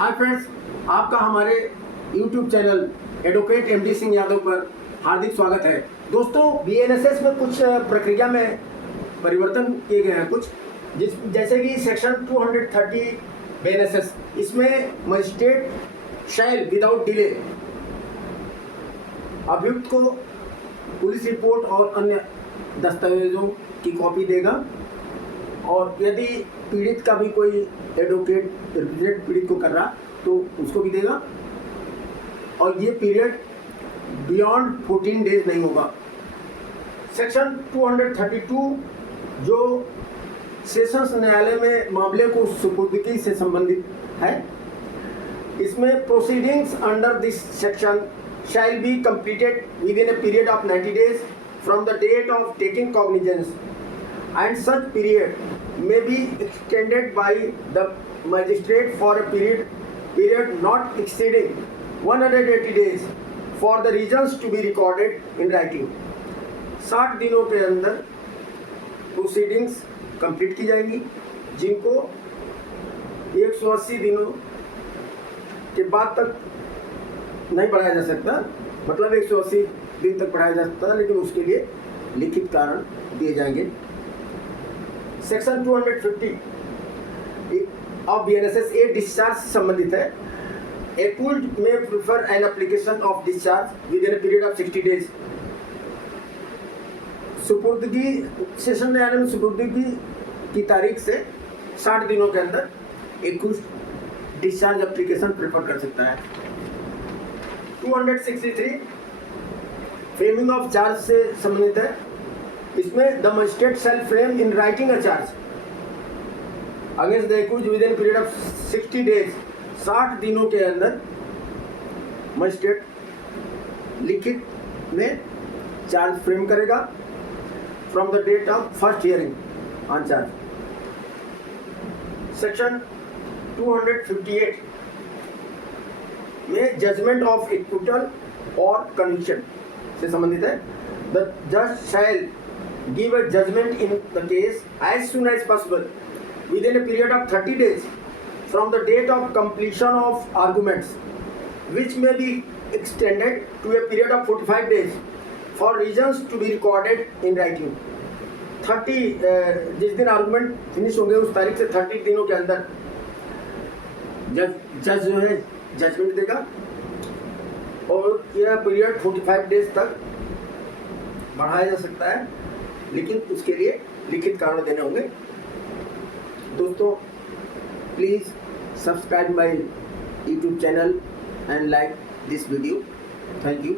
Hi friends, आपका हमारे YouTube channel advocate MD Singh Yadav पर हार्दिक स्वागत है। दोस्तों, बीएनएसएस में कुछ प्रक्रिया में परिवर्तन किए गए हैं कुछ, जैसे कि सेक्शन 230 बीएनएसएस, इसमें मजिस्ट्रेट शैल विदाउट डिले अभियुक्त को पुलिस रिपोर्ट और अन्य दस्तावेजों की कॉपी देगा, और यदि पीड़ित का भी कोई एडवोकेट रिप्रेजेंट पीड़ित को कर रहा तो उसको भी देगा, और ये पीरियड बियॉन्ड 14 डेज नहीं होगा। सेक्शन 232 जो सेशंस न्यायालय में मामले को सुपुर्दगी से संबंधित है, इसमें proceedings under this section shall be completed within a period of 90 days from the date of taking cognizance, and such period may be extended by the magistrate for a period not exceeding 180 days for the reasons to be recorded in writing। 60 दिनों के अंदर proceedings complete की जाएंगी, जिनको 180 दिनों के बाद तक नहीं बढ़ाया जा सकता, मतलब 180 दिन तक बढ़ाया जा सकता है, लेकिन उसके लिए लिखित कारण दिए जाएंगे। Section 250 of BNSS A discharge से संबंधित है। Accused may prefer an application of discharge within a period of 60 days. सुपुर्दगी सेशन न्यायालय में सुपुर्दगी की तारीख से 60 दिनों के अंदर एक्यूज्ड डिस्चार्ज एप्लीकेशन प्रेफर कर सकता है। 263 फ्रेमिंग ऑफ चार्ज से संबंधित है। इसमें the magistrate shall frame in writing a charge against the accused within period of 60 days. 60 दिनों के अंदर मजिस्ट्रेट लिखित में चार्ज फ्रेम करेगा from the date of first hearing on charge. Section 258 में जजमेंट ऑफ एक्विटल और conviction से संबंधित है। द जज shall give a judgment in the case as soon as possible within a period of 30 days from the date of completion of arguments, which may be extended to a period of 45 days for reasons to be recorded in writing. 30 जिस दिन argument finish होंगे उस तारीख से 30 दिनों के अंदर जज जो है जजमेंट देगा, और यह पीरियड 45 डेज तक बढ़ाया जा सकता है, लेकिन उसके लिए लिखित कारण देने होंगे। दोस्तों, please subscribe my YouTube channel and like this video. Thank you.